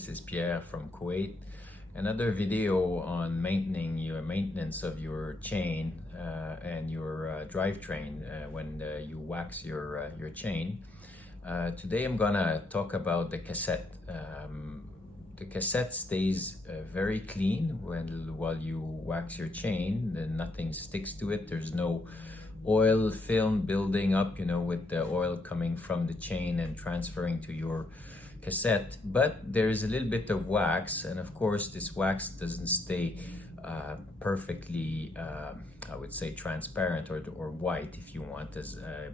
This is Pierre from Kuwait. Another video on maintaining your maintenance of your chain and your drivetrain when you wax your chain. Today I'm gonna talk about the cassette. The cassette stays very clean while you wax your chain. Then nothing sticks to it. There's no oil film building up, with the oil coming from the chain and transferring to your cassette. But there is a little bit of wax, and of course this wax doesn't stay perfectly, I would say, transparent or white if you want,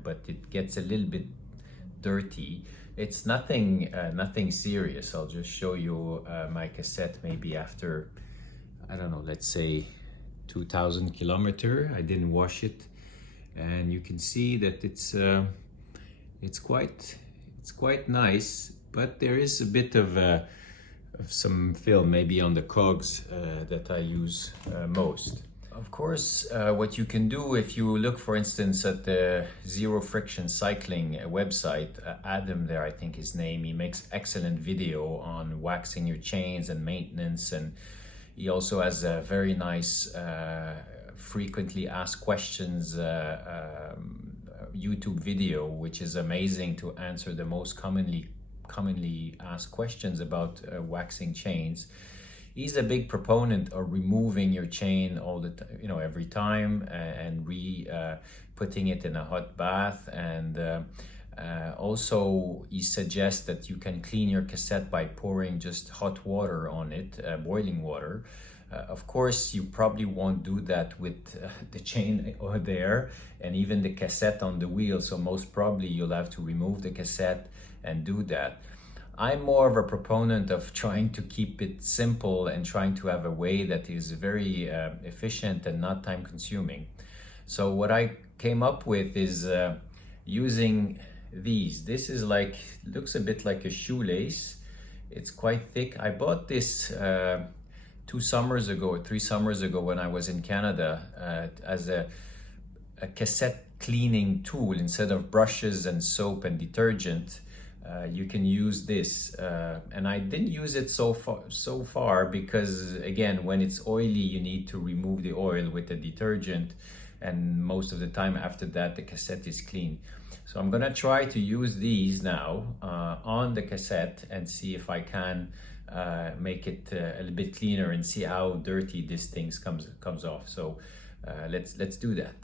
but it gets a little bit dirty. It's nothing serious. I'll just show you my cassette maybe after, I don't know, let's say 2,000 kilometers. I didn't wash it, and you can see that it's quite nice, but there is a bit of some film maybe on the cogs that I use most. Of course, what you can do if you look, for instance, at the Zero Friction Cycling website, Adam there, I think his name, he makes excellent video on waxing your chains and maintenance, and he also has a very nice frequently asked questions YouTube video, which is amazing to answer the most commonly asked questions about waxing chains. He's a big proponent of removing your chain all the time, every time, and putting it in a hot bath. And also he suggests that you can clean your cassette by pouring just hot water on it, boiling water. Of course, you probably won't do that with the chain there and even the cassette on the wheel. So most probably you'll have to remove the cassette and do that. I'm more of a proponent of trying to keep it simple and trying to have a way that is very efficient and not time consuming. So what I came up with is using these. This is looks a bit like a shoelace. It's quite thick. I bought this 2 summers ago or 3 summers ago when I was in Canada as a cassette cleaning tool. Instead of brushes and soap and detergent, you can use this, and I didn't use it so far because, again, when it's oily you need to remove the oil with the detergent, and most of the time after that the cassette is clean. So I'm gonna try to use these now on the cassette and see if I can make it a little bit cleaner and see how dirty this thing comes off. So let's do that.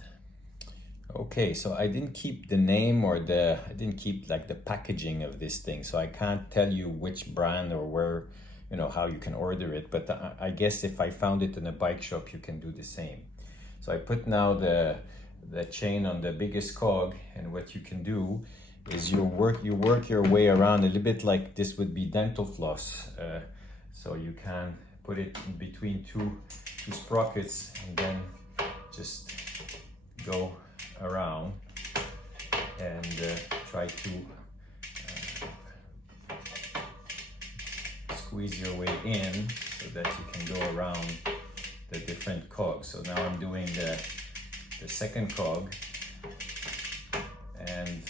Okay, so I didn't keep the name I didn't keep the packaging of this thing, so I can't tell you which brand or where, how you can order it, but I guess if I found it in a bike shop, you can do the same. So I put now the chain on the biggest cog, and what you can do is you work your way around a little bit like this would be dental floss. So you can put it in between two sprockets and then just go around and try to squeeze your way in so that you can go around the different cogs. So now I'm doing the second cog, and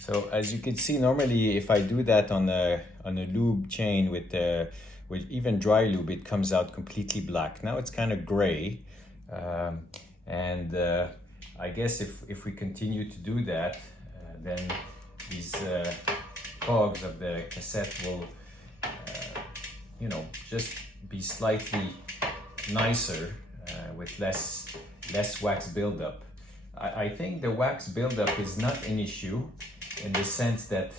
so as you can see, normally if I do that on a lube chain with even dry lube, it comes out completely black. Now it's kind of gray, and I guess if we continue to do that, then these cogs of the cassette will, just be slightly nicer with less wax buildup. I think the wax buildup is not an issue in the sense that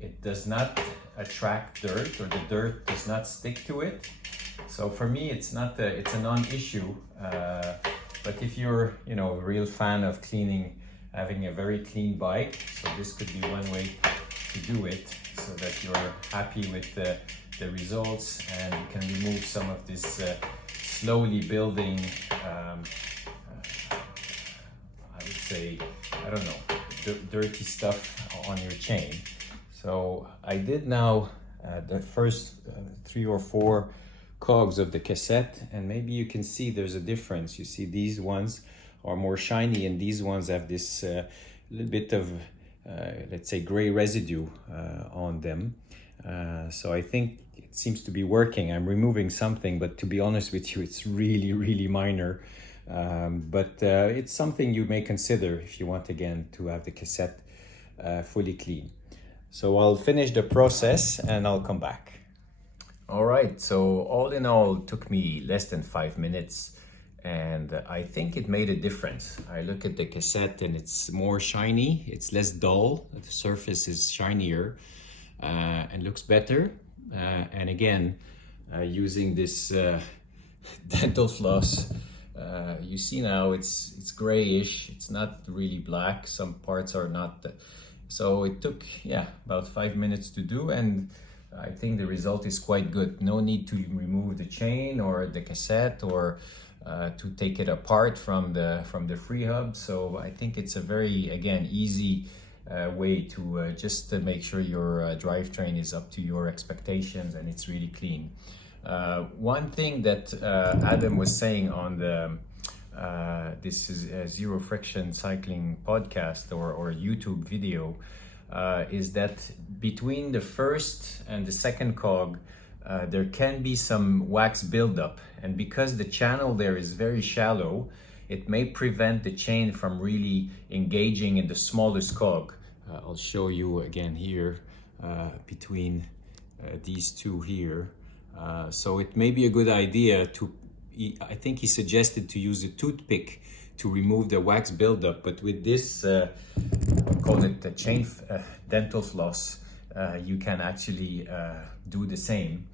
it does not attract dirt, or the dirt does not stick to it. So for me, it's a non-issue. But if you're, a real fan of having a very clean bike, so this could be one way to do it, so that you're happy with the results, and you can remove some of this slowly building, I would say, I don't know, dirty stuff on your chain. So I did now the first 3 or 4 cogs of the cassette, and maybe you can see there's a difference. You see these ones are more shiny, and these ones have this little bit of let's say gray residue on them. So I think it seems to be working. I'm removing something, but to be honest with you, it's really, really minor. But it's something you may consider if you want again to have the cassette fully clean. So I'll finish the process and I'll come back. All right, so all in all, it took me less than 5 minutes, and I think it made a difference. I look at the cassette and it's more shiny, it's less dull, the surface is shinier and looks better. And again, using this dental floss, you see now it's grayish, it's not really black, some parts are not. So it took, about 5 minutes to do, and I think the result is quite good. No need to remove the chain or the cassette or to take it apart from the free hub. So I think it's a very, again, easy way to just make sure your drivetrain is up to your expectations and it's really clean. One thing that Adam was saying on the this is a Zero Friction Cycling podcast or YouTube video, is that between the first and the second cog, there can be some wax buildup, and because the channel there is very shallow, it may prevent the chain from really engaging in the smallest cog. I'll show you again here between these two here. So it may be a good idea to, I think he suggested to use a toothpick to remove the wax buildup, but with this, call it the chain dental floss, you can actually do the same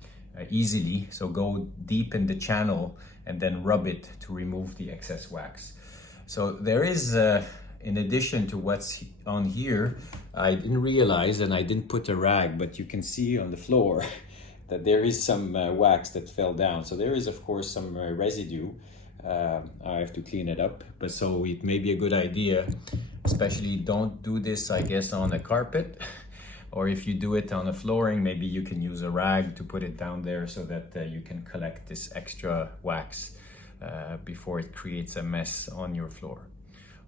easily. So go deep in the channel and then rub it to remove the excess wax. So there is, in addition to what's on here, I didn't realize and I didn't put a rag, but you can see on the floor that there is some wax that fell down. So there is, of course, some residue. I have to clean it up, but so it may be a good idea, especially don't do this, I guess, on a carpet, or if you do it on a flooring, maybe you can use a rag to put it down there so that you can collect this extra wax before it creates a mess on your floor.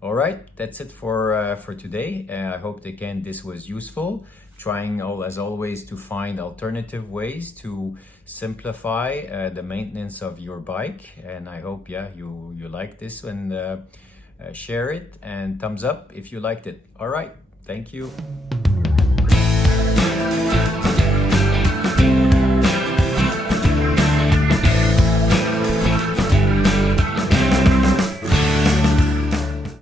All right, that's it for today. I hope again this was useful. Trying as always to find alternative ways to simplify the maintenance of your bike, and I hope you like this, and share it and thumbs up if you liked it. All right, thank you.